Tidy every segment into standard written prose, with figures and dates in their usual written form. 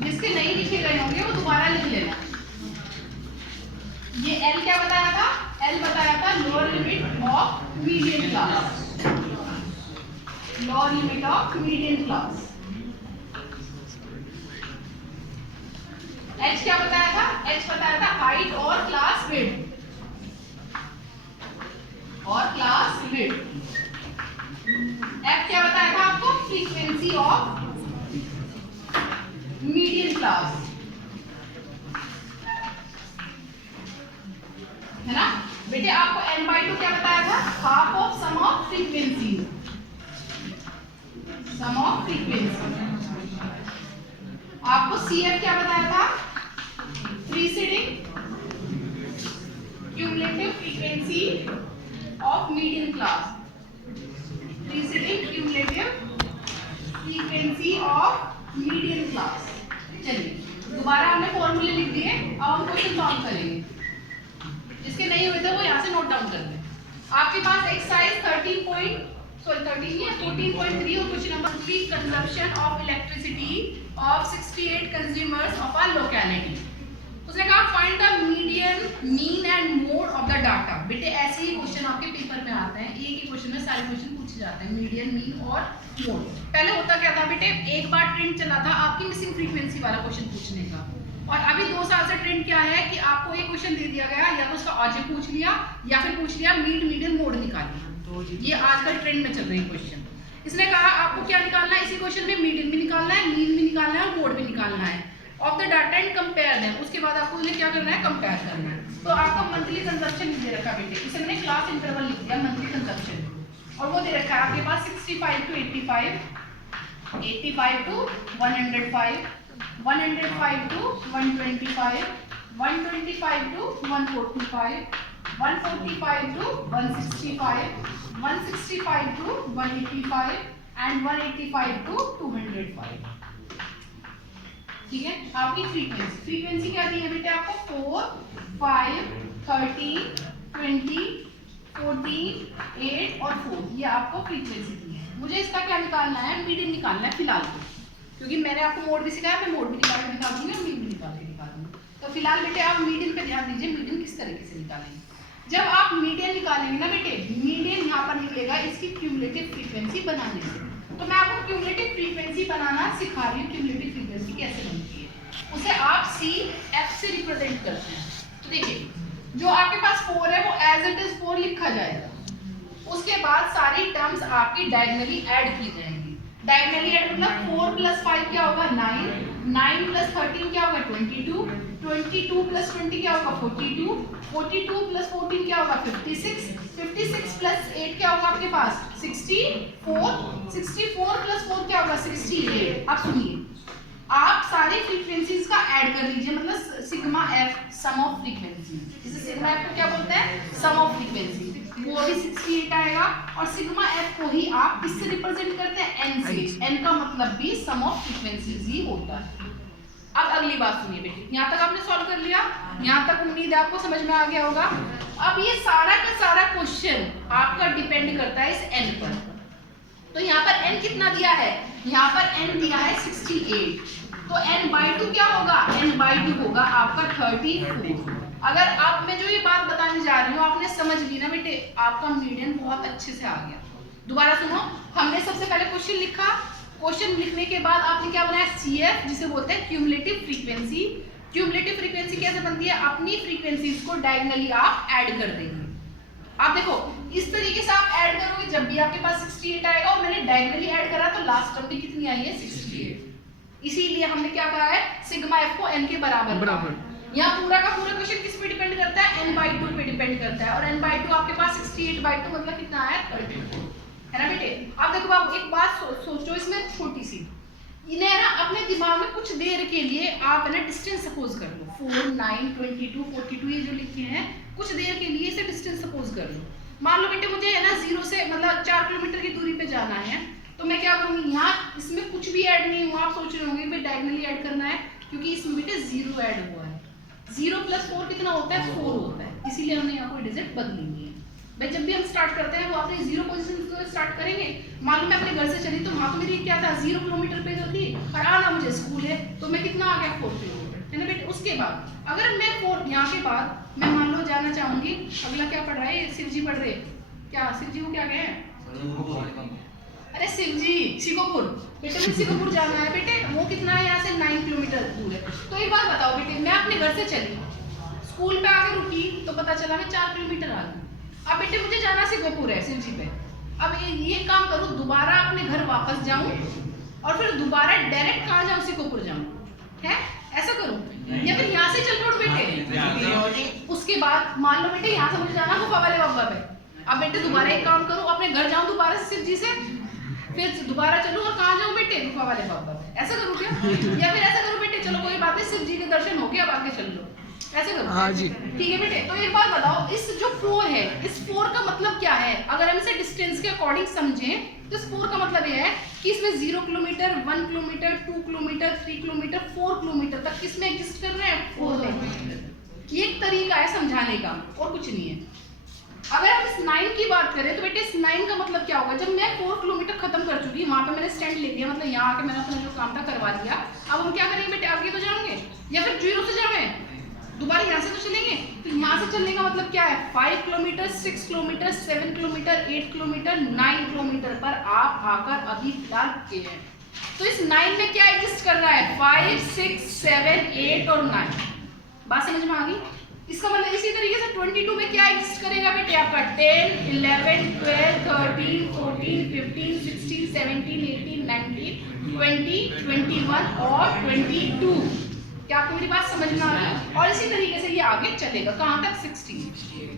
जिसके नहीं लिखे गए होंगे वो दोबारा लिख लेना। ये एल क्या बताया था? एल बताया था lower limit of median class, lower limit of median class. H क्या बताया था? एच बताया था हाइट और क्लास विड्थ, और क्लास विड्थ। एफ क्या बताया था आपको? फ्रीक्वेंसी ऑफ मीडियन क्लास, है ना बेटे। आपको n/2 क्या बताया था? Half of sum of frequency, sum of frequency. आपको CF क्या बताया था? Preceding cumulative frequency of median class, preceding cumulative frequency of median class. चलिए दोबारा हमने फॉर्मूले लिख दिए, अब हम क्वेश्चन सॉल्व करेंगे। जिसके नहीं हुए थे वो यहाँ से नोट डाउन कर लें। आपके पास एक्सरसाइज 14.3 और question number 3, consumption of elasticity of 68 consumers of a locality. उसने कहा find the median, mean and mode of the data. बेटे ऐसे ही क्वेश्चन आपके पेपर में आते हैं, एक ही क्वेश्चन में सारे क्वेश्चन पूछे जाते हैं, मीडियन, मीन और मोड। पहले होता क्या था बेटे, एक बार ट्रेंड चला था आपकी मिसिंग फ्रीक्वेंसी वाला क्वेश्चन पूछने का, और अभी 2 साल से ट्रेंड क्या है कि आपको एक क्वेश्चन दे दिया गया, या तो उसका ऑब्जेक्ट पूछ लिया या फिर पूछ लिया मीडियन मोड निकालिए। ये आजकल ट्रेंड में चल रही क्वेश्चन। इसने कहा आपको क्या निकालना है इसी क्वेश्चन में? मीडियन भी निकालना है, मीन भी निकालना है और मोड भी निकालना है of the data and compare them. उसके बाद आपको उन्हें क्या करना है? कंपेयर करना है। तो आपका मंथली कंजप्शन दे रखा बेटे, इसे मैंने क्लास इंटरवल लिख दिया मंथली कंजप्शन, और वो दे रखा है आपके पास 65 to 85, 85 to 105, 105 to 125, 125 to 145, 145 to 165, 165 to 185 and 185 to 205। ठीक है, आपकी फ्रीक्वेंसी क्या दी है बेटे आपको? 4, 5, 13, 20, 14, 8 और 4, ये आपको फ्रीक्वेंसी दी है। मुझे इसका क्या निकालना है? मीडियन निकालना है फिलहाल तो, क्योंकि मैंने आपको मोड भी सिखाया, मैं मोड भी निकाल के दिखा दूंगी और मीन भी निकाल के दिखा दूंगी। तो फिलहाल बेटे आप मीडियन पे ध्यान दीजिए, मीडियन किस तरीके से निकालेंगे। जब आप मीडियन निकालेंगे ना बेटे, मीडियन यहाँ पर निकलेगा इसकी क्यूमुलेटिव फ्रीक्वेंसी बनाने से। तो मैं आपको क्यूमुलेटिव फ्रीक्वेंसी बनाना सिखा रही हूँ, क्यूमुलेटिव फ्रीक्वेंसी कैसे बनती है। उसे आप CF से रिप्रेजेंट करते हैं। तो देखिए, जो आपके पास 4 है वो एज इट इज 4 लिखा जाएगा, उसके बाद सारी टर्म्स आपकी डायगोनली ऐड की जाएंगी। डायगोनली ऐड मतलब 4 + 5 क्या होगा? 9, 9 + 13 क्या होगा? 22, 22 + 20 क्या होगा? 42, 42 + 14 क्या होगा? 56, 56 + 8 क्या होगा आपके पास? 64, 64 + 4 क्या होगा? 68। अब सुनिए, आप सारी फ्रीक्वेंसीज का ऐड कर लीजिए, मतलब sigma F, sum of frequency. इसे सिग्मा एफ को क्या बोलते हैं? Sum of frequency. वो भी 68 आएगा, और सिग्मा एफ को ही आप किससे रिप्रेजेंट करते हैं? एन से। एन का मतलब भी सम ऑफ फ्रीक्वेंसीज ही होता है। अब अगली बात सुनिए बेटे, यहाँ तक आपने सॉल्व कर लिया, यहाँ तक उम्मीद है आपको समझ में आ गया होगा। अब ये सारा का सारा क्वेश्चन आपका डिपेंड करता है इस एन पर। तो यहाँ पर n कितना दिया है? यहाँ पर n दिया है 68, तो n/2 क्या होगा? n/2 होगा आपका 34। अगर आप मैं जो ये बात बताने जा रही हूँ आपने समझ ली ना बेटे, आपका मीडियन बहुत अच्छे से आ गया। दोबारा सुनो, हमने सबसे पहले क्वेश्चन लिखा, क्वेश्चन लिखने के बाद आपने क्या बनाया? CF, जिसे बोलते हैं क्यूमुलेटिव फ्रीक्वेंसी। क्यूमुलेटिव फ्रीक्वेंसी कैसे बनती है? अपनी फ्रीक्वेंसीज को डायगोनली आप ऐड कर देंगे। आप देखो इस तरीके से आप ऐड करोगे, जब भी आपके पास 68 आएगा, और मैंने डायगोनली ऐड करा तो लास्ट टर्म भी कितनी आई है? 68। इसीलिए हमने क्या कहा है? सिग्मा एफ को n के बराबर। यहाँ पूरा का पूरा क्वेश्चन किस पे डिपेंड करता है? n/2 पे डिपेंड करता है, और n/2 आपके पास 68/2 मतलब कितना आया? 34, है ना बेटे। आप देखो आप एक बात सोचो इसमें छोटी सी, इन्हें ना अपने दिमाग में कुछ देर के लिए आप ना डिस्टेंस सपोज कर लो, 4, 9, 22, 42 ये जो लिखे हैं, कुछ देर के लिए इसे डिस्टेंस सपोज कर लो। मान लो बेटे मुझे है ना 0 से मतलब 4 किलोमीटर की दूरी पे जाना है, तो मैं क्या करूँगी? यहाँ इसमें कुछ भी ऐड नहीं हुआ, आप सोच रहे होंगे भाई डायगोनली ऐड करना है, क्योंकि इसमें बेटे 0 ऐड हुआ है। 0 + 4 कितना होता है? 4 होता है, इसीलिए हमने यहाँ कोई डिजिट बदलेंगे। भाई जब भी हम स्टार्ट करते हैं वो अपने जीरो पोजीशन से स्टार्ट करेंगे। मालूम मैं अपने घर से चली तो वहाँ तो मेरी क्या था 0 किलोमीटर पे जो थी, और आना मुझे स्कूल है तो मैं कितना आ गया 4 किलोमीटर, है ना बेटे। उसके बाद अगर मैं 4 यहाँ के बाद मैं मान लो जाना चाहूंगी, अगला क्या पढ़ रहा है शिव जी पढ़ रहे, क्या शिव जी को क्या गए हैं, अरे शिव जी सिकोपुर, बेटे मुझे सिकोपुर जाना है बेटे, वो कितना है यहाँ से 9 किलोमीटर दूर है। तो एक बात बताओ बेटे, मैं अपने घर से चली स्कूल पे आके रुकी तो पता चला मैं 4 किलोमीटर आ गई। अब बेटे मुझे जाना सिकोपुर है शिव जी पे, अब ये काम करूँ दोबारा अपने घर वापस जाऊं और फिर दोबारा डायरेक्ट कहाँ जाऊँ सिकोपुर जाऊं, है ऐसा करूं, या फिर यहाँ से चल पड़ो बेटे। उसके बाद मान लो बेटे यहाँ से मुझे जाना गुफा वाले बाबा पे, अब बेटे दोबारा एक काम करूं अपने घर जाऊं दोबारा से शिव जी से, फिर दोबारा चलूं और कहाँ जाऊं बेटे गुफा वाले बाबा पे, ऐसा करूं क्या? या फिर ऐसा करूं बेटे चलो कोई बात नहीं शिव जी के दर्शन हो गए अब आगे चल लो, ऐसे करो। हाँ जी ठीक है बेटे। तो एक बात बताओ, इस जो 4 है इस 4 का मतलब क्या है? अगर हम इसे डिस्टेंस के अकॉर्डिंग समझें तो इस 4 का मतलब ये है कि इसमें 0 kilometre 1 kilometre 2 kilometre 3 kilometre 4 kilometre तक किसमें एग्जिस्ट कर रहे हैं 4 में। ये एक तरीका है समझाने का और कुछ नहीं है। अगर हम इस 9 की बात करें तो बेटे इस 9 का मतलब क्या होगा, जब मैं 4 किलोमीटर खत्म कर चुकी वहां पे मैंने स्टैंड ले लिया, मतलब यहाँ आके मैंने अपना जो काम था करवा लिया, अब हम क्या करेंगे बेटे आगे तो जाएंगे या फिर 0 से जाएंगे, दोबारा यहाँ से तो चलेंगे। तो यहाँ से चलने का मतलब क्या है 5 kilometre 6 kilometre 7 kilometre 8 kilometre 9 kilometre पर आप आकर अभी फिलहाल के हैं। तो इस 9 में क्या एग्जिस्ट कर रहा है 5 6 7 8 और 9, बात समझ में आ गई। इसका मतलब इसी तरीके से 22 में क्या एग्जिस्ट करेगा बेटे आपका 10 11 12 13 14 15 16 17 18 19 20 21 और 22। क्या आपको मेरी बात समझ में आ रही? और इसी तरीके से ये आगे चलेगा कहाँ तक 16।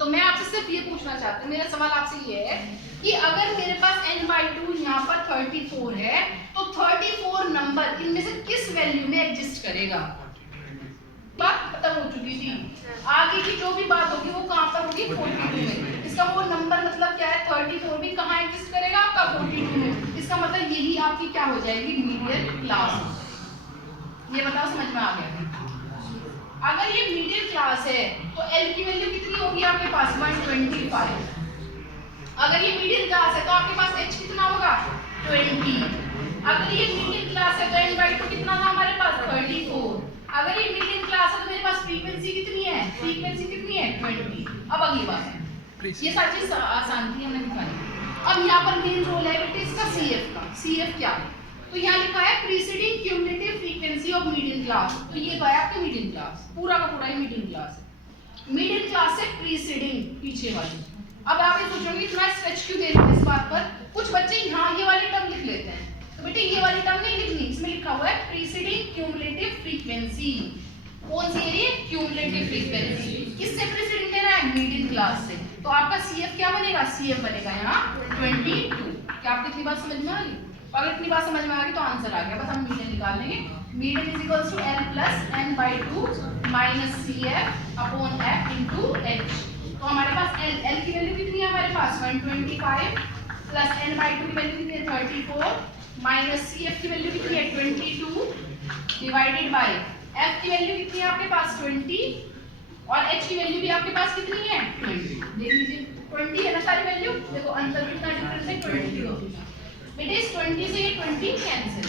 तो मैं आपसे सिर्फ ये पूछना चाहती हूँ, मेरा सवाल आपसे ये है कि अगर मेरे पास n/2 यहाँ पर 34 है तो 34 नंबर इनमें से किस वैल्यू में एग्जिस्ट करेगा? बात खत्म हो चुकी थी, आगे की जो भी बात होगी वो कहाँ पर होगी 42 में। इसका वो नंबर मतलब क्या है 34 भी कहाँ एग्जिस्ट करेगा आपका 42 में। इसका मतलब यही आपकी क्या हो जाएगी मीडियन क्लास। ये बताओ समझ में आ गया? अगर ये मीडियम क्लास है तो L की वैल्यू कितनी होगी आपके पास 125। अगर ये मीडियम क्लास है तो आपके पास H कितना होगा 20। अगर ये मीडियम क्लास है तो n/2 कितना था हमारे पास 34। अगर ये मीडियम क्लास है तो मेरे पास फ्रीक्वेंसी कितनी है 20। अब अगली बात है, ये सारी चीज आसान थी हमने दिखाई। अब यहाँ पर मेन रोल है बेटे इसका CF का। CF क्या है? तो यहाँ लिखा है preceding cumulative frequency of median class. तो ये तो है आपका मीडियन क्लास, पूरा का पूरा ही मीडियन क्लास है। मीडियन क्लास से प्रीसीडिंग पीछे वाली। अब आप ये सोचोगे इतना स्ट्रेच क्यों दे रहे हैं इस बात पर? कुछ बच्चे यहाँ ये वाली टर्म लिख लेते हैं, तो बेटे ये वाली टर्म नहीं लिखनी, इसमें लिखा हुआ है प्रीसीडिंग क्यूमुलेटिव फ्रीक्वेंसी। कौन सी है ये क्यूमुलेटिव फ्रीक्वेंसी? किससे प्रीसीडिंग देना है मीडियन क्लास से। तो आपका CF क्या बनेगा? CF बनेगा यहाँ 22। क्या आपको इतनी बात समझ में आ गई? अगर इतनी बात समझ में आ गई तो आंसर आ गया, बस हम मीडियन निकाल लेंगे। Median is equals to L plus n/2 minus CF upon F into H। तो हमारे पास L की वैल्यू कितनी है हमारे पास 125 प्लस n/2 की वैल्यू कितनी है 34 माइनस CF की वैल्यू कितनी है 22 डिवाइडेड बाय F की वैल्यू कितनी है आपके पास 20 और H की वैल्यू भी आपके पास कितनी है 20। देख लीजिए 20 है ना सारी वैल्यू, देखो अंतर कितना डिफरेंस है 20। बेटे इस 20 से ये 20 कैंसिल,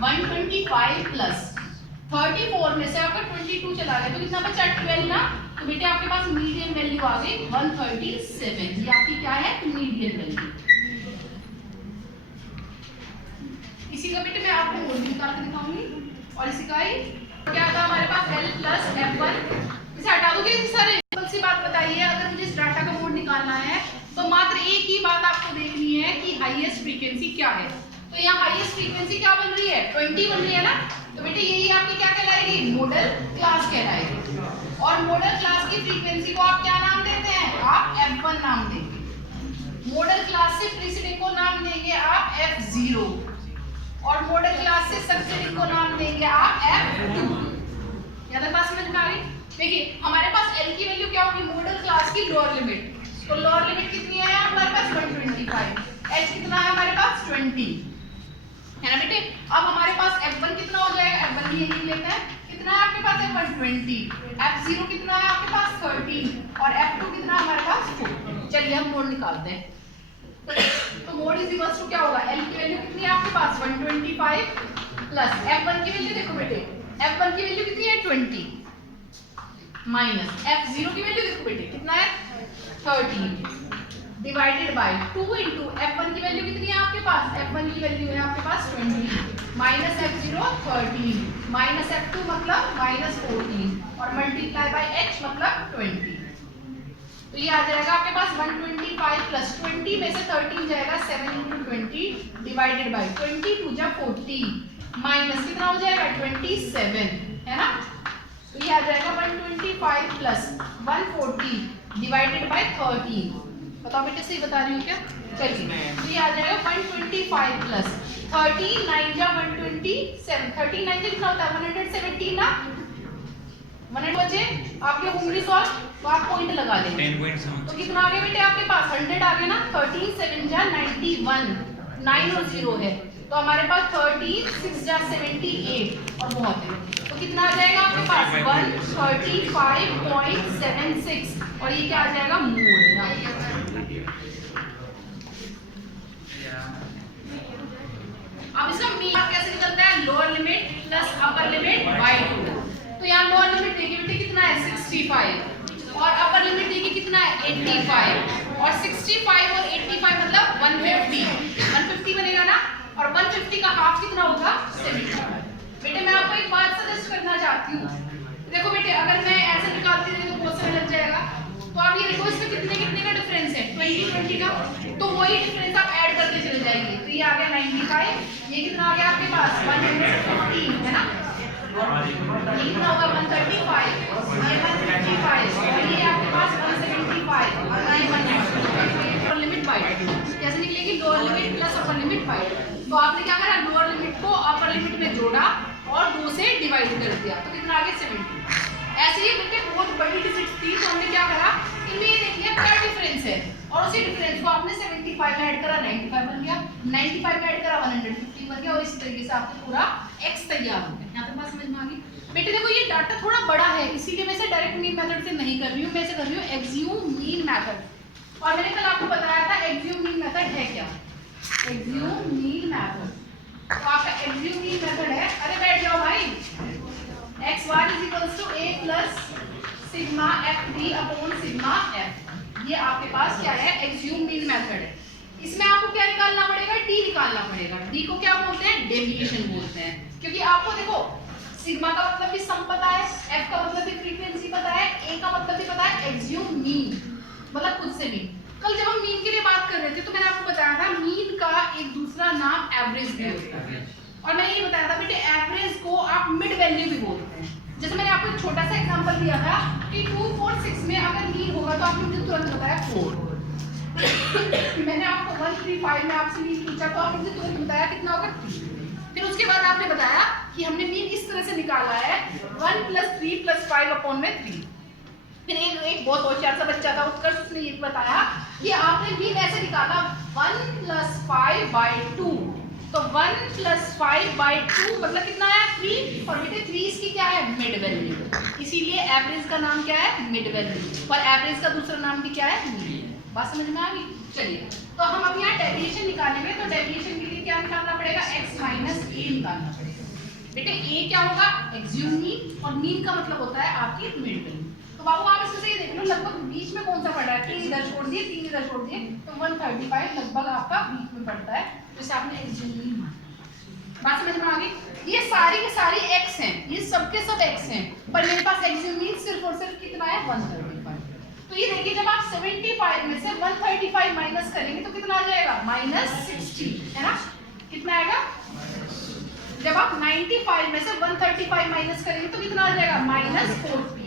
125 प्लस 34 में से आपका 22 चला गया तो कितना बचा 12 ना। तो बेटे आपके पास मीडियन वैल्यू आ गई 137। ये आपकी क्या है मीडियन वैल्यू। इसी का बेटे मैं आपको मोड निकाल के दिखाऊंगी और इसी का ही क्या था हमारे पास L प्लस F1। इसे हटा दोगे सर सिंपल सी बात बताइए, अगर मुझे इस डाटा का मोड निकालना है तो मात्र एक ही बात आपको देखनी है कि हाईएस्ट फ्रीक्वेंसी क्या है। तो यहाँ हाईएस्ट फ्रीक्वेंसी क्या बन रही है 20 बन रही है ना। तो बेटे यही आपकी क्या कहलाएगी मॉडल क्लास कहलाएगी। और मॉडल क्लास की फ्रीक्वेंसी को आप क्या नाम देते हैं? आप F1 नाम देंगे। मॉडल क्लास से प्रीसीडिंग को नाम देंगे आप F0 और मॉडल क्लास से सक्सीडिंग को नाम देंगे आप F2। क्या बात समझ में आ गई? देखिए हमारे पास L की वैल्यू क्या होगी मॉडल क्लास की लोअर लिमिट, तो लोअर लिमिट कितनी है हमारे पास 125। H कितना है हमारे पास 20 है ना बेटे। अब हमारे पास F1 कितना हो जाएगा, F1 भी यही लेते हैं, कितना है आपके पास 120, F0 कितना है आपके पास 13 और F2 कितना है हमारे पास 4। चलिए हम मोड निकालते हैं। तो मोड इज इक्वल टू क्या होगा, L की वैल्यू कितनी है आपके पास 125 प्लस F1 की वैल्यू देखो बेटे, F1 की वैल्यू कितनी है 20 माइनस F0 की वैल्यू देखो बेटे कितना है 13 डिवाइडेड बाय 2 इंटू F1 की वैल्यू कितनी है आपके पास, F1 की वैल्यू है आपके पास 20 माइनस F0 13 माइनस F2 मतलब माइनस 14 और मल्टीप्लाई बाय H मतलब 20। तो ये आ जाएगा आपके पास 125 प्लस 20 में से 13 जाएगा 7 इंटू 20 डिवाइडेड बाय 20 टू जा 40 माइनस कितना हो जाएगा 27 है ना। तो ये आ जाएगा 125 प्लस 140 डिवाइडेड बाय 13। बताओ बेटे सही बता रही हूँ क्या, चलिए तो ये आ जाएगा 125 प्लस 13 9 जा 127 13 9 कितना होता है 117 ना 100 बचे आपके उंगली सॉल्व तो आप पॉइंट लगा देंगे तो कितना आ गया बेटे आपके पास 100 आ गया ना 13 7 जा 91 9 और 0 है तो हमारे पास 13 6 जा 78 और बहुत है तो कितना आ जाएगा आपके पास 135.76 और ये क्या आ जाएगा मोड। अब इसका मीन कैसे निकलता है lower limit plus upper limit by 2। तो यहाँ लोअर लिमिट देखिए बेटे कितना है 65 और अपर लिमिट देखिए कितना है 85 और 65 और 85 मतलब 150 बनेगा ना और 150 का हाफ कितना होगा 75। बेटे मैं आपको एक बात सजेस्ट करना चाहती हूँ, देखो बेटे अगर मैं ऐसे निकालती रही तो बहुत समय लग जाएगा तो आप ये देखो इसमें कितने का डिफरेंस है 20 का तो वही डिफरेंस आप ऐड करके चले जाएंगे तो ये आ गया 95 ये कितना आ गया आपके पास 115 है ना ये कितना होगा 135 ये 155 और ये आपके पास 175 और ये 195 लिमिट बाय 2 कैसे निकलेगी lower limit plus upper limit by 2। तो आपने क्या करा लोअर लिमिट को अपर लिमिट में जोड़ा और 2 से डिवाइड कर दिया तो कितना आ गया 70। ऐसे ही बेटे बहुत बड़ी डिजिट्स थी तो हमने क्या करा इनमें ये देख लिया क्या डिफरेंस है और उसी डिफरेंस को आपने 75 में ऐड करा 95 बन गया 95 में ऐड करा 150 बन गया और इस तरीके से आपको पूरा x तैयार हो गया। यहाँ पे बात समझ में आ गई बेटे। देखो ये डाटा थोड़ा बड़ा है इसीलिए मैं इसे डायरेक्ट मीन मेथड से नहीं कर रही हूँ, मैं इसे कर रही हूँ एक्सज्यूम मीन मेथड। और मैंने कल आपको बताया था एक्सज्यूम मीन मेथड है क्या, एक्सज्यूम मीन मेथड। तो आपका एक्सज्यूम मीन मेथड है, अरे बैठ जाओ भाई, x1 is equals to a plus sigma fd upon sigma f। ये आपके पास क्या है एक्सज्यूम मीन मेथड है। इसमें आपको क्या निकालना पड़ेगा d निकालना पड़ेगा। d को क्या बोलते हैं डेविएशन बोलते हैं क्योंकि आपको देखो सिग्मा का मतलब भी सम पता है, f का मतलब भी फ्रीक्वेंसी पता है, a का मतलब भी पता है एक्सज्यूम मीन मतलब खुद से मीन। कल जब हम मीन के लिए बात कर रहे थे तो मैंने आपको बताया था मीन का एक दूसरा नाम एवरेज भी होता है और मैंने ये बताया था बेटे एवरेज को आप मिड वैल्यू भी बोलते हैं। जैसे मैंने आपको एक छोटा सा एग्जांपल दिया था कि 2 4 6 में अगर मीन होगा तो आपने मुझे तुरंत बताया 4। मैंने आपको 1 3 5 में आपसे मीन पूछा तो आपने मुझे तुरंत बताया कितना होगा 3। फिर उसके बाद आपने बताया कि हमने मीन इस तरह से निकाला है 1 + 3 + 5 अपॉन में 3। फिर एक बहुत होशियार सा बच्चा था उत्कर्ष, उसने ये बताया कि आपने मीन ऐसे निकाला 1 + 5/2 तो 1 + 5/2 मतलब कितना है 3 और बेटे 3 इसकी क्या है मिड वैल्यू, इसीलिए एवरेज का नाम क्या है मिड वैल्यू और एवरेज का दूसरा नाम भी क्या है मीन। बात समझ में आ गई। चलिए तो हम अब यहाँ डेविएशन निकालेंगे तो डेविएशन के लिए क्या निकालना पड़ेगा x - a निकालना पड़ेगा। बेटे a क्या होगा एक्सज्यूम मीन और मीन का मतलब होता है आपकी मिड वैल्यू। तो बाबू आप इसमें से ये देख लो लगभग बीच में कौन सा पड़ रहा है, 3 इधर छोड़ दिए 3 इधर छोड़ दिए तो 135 लगभग आपका बीच में पड़ता है जैसे आपने एक्सज्यूम मीन माना। बात समझ में आ गई। ये सारी के सारी x हैं, ये सबके सब x हैं पर मेरे पास एक्सज्यूम मीन सिर्फ और सिर्फ कितना है 135। तो ये देखिए जब आप 75 में से 135 माइनस करेंगे तो कितना आ जाएगा -60 है ना, कितना आएगा। जब आप 95 में से 135 माइनस करेंगे तो कितना आ जाएगा -14।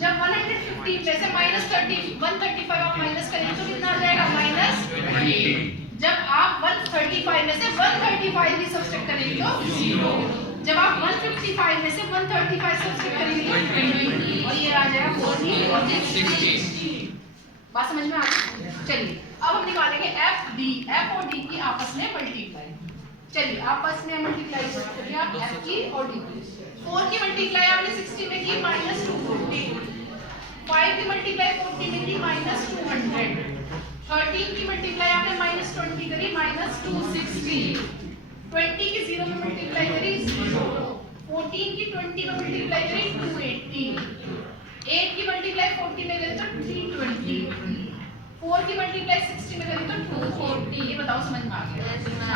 जब 150 में से -135 आप माइनस करेंगे तो कितना आ जाएगा -8। जब आप 135 में से 135 भी सब्ट्रैक्ट करेंगे तो 0। जब आप 155 में से 135 सब्ट्रैक्ट करेंगे तो 20 और ये आ जाएगा 40 और 60। बात समझ में आ गई। चलिए अब हम निकालेंगे f और d की आपस में मल्टीप्लाई। चलिए आपस में मल्टीप्लाई करिए आप f की और d की। 4 की मल्टीप्लाई आपने 60 में की माइनस 240, 5 की मल्टीप्लाई 40 में थी माइनस 200, 13 की मल्टीप्लाई आपने माइनस 20 करी माइनस 260, 20 की 0 में मल्टीप्लाई करी 0, 14 की 20 में मल्टीप्लाई करी 280, 8 की मल्टीप्लाई 40 में करी तो 320, 4 की मल्टीप्लाई 60 में करी तो 240। ये बताओ समझ में आ गया?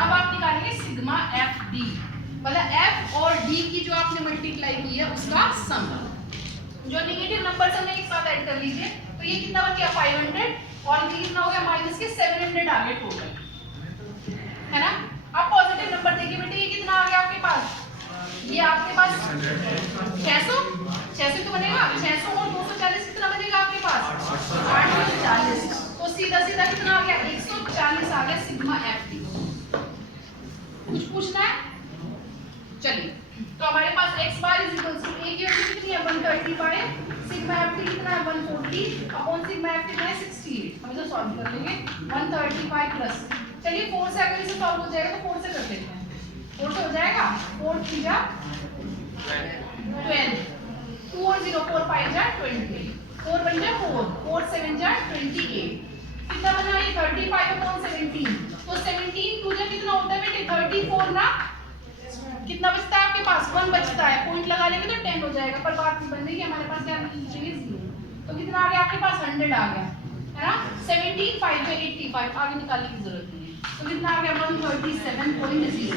अब आप निकालेंगे सिग्मा एफ डी, मतलब एफ और डी की जो आपने मल्टीप्लाई की है उसका सम। जो नेगेटिव नंबर हमने एक साथ ऐड कर लीजिए, तो ये कितना बन गया 500 और ये कितना हो गया माइनस के 700 आ गए टोटल, है ना। अब पॉजिटिव नंबर देखिए बेटे, ये कितना आ गया आपके पास, ये आपके पास 600 तो बनेगा, 600 और 240 कितना बनेगा आपके पास 840, तो सीधा सीधा कितना आ गया 140 आ गया सिग्मा एफ डी। कुछ पूछना है? चलिए, तो हमारे पास x bar is equal to a की वैल्यू कितनी है 135, सिग्मा एफ डी कितना है 140 अपॉन सिग्मा एफ डी है 68। हम इसे सॉल्व कर लेंगे 135 प्लस, चलिए 4 से अगर इसे सॉल्व हो जाएगा तो 4 से कर लेते हैं, 4 से हो जाएगा, 4 3 जा 12, 2 और 0 4 5 जा 20, 4 बन जा 4, 4 7 जा 28, कितना बना ये 35 अपॉन 17, तो 17 2 जा कितना होता है बेटे 34 ना, कितना बचता है आपके पास 1 बचता है, पॉइंट लगा लेंगे तो 10 हो जाएगा, पर बात नहीं बन रही है हमारे पास क्या चाहिए 0, तो कितना आ गया आपके पास 100 आ गया, है ना। 17 5 पे 85 आगे निकालने की जरूरत नहीं है, तो कितना आ गया 137.0,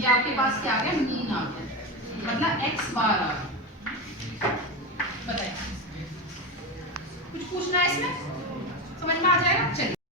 ये आपके पास क्या आ गया मीन आ गया, मतलब x बार आ गया। बताइए कुछ पूछना है इसमें, समझ में आ जाएगा? चलिए।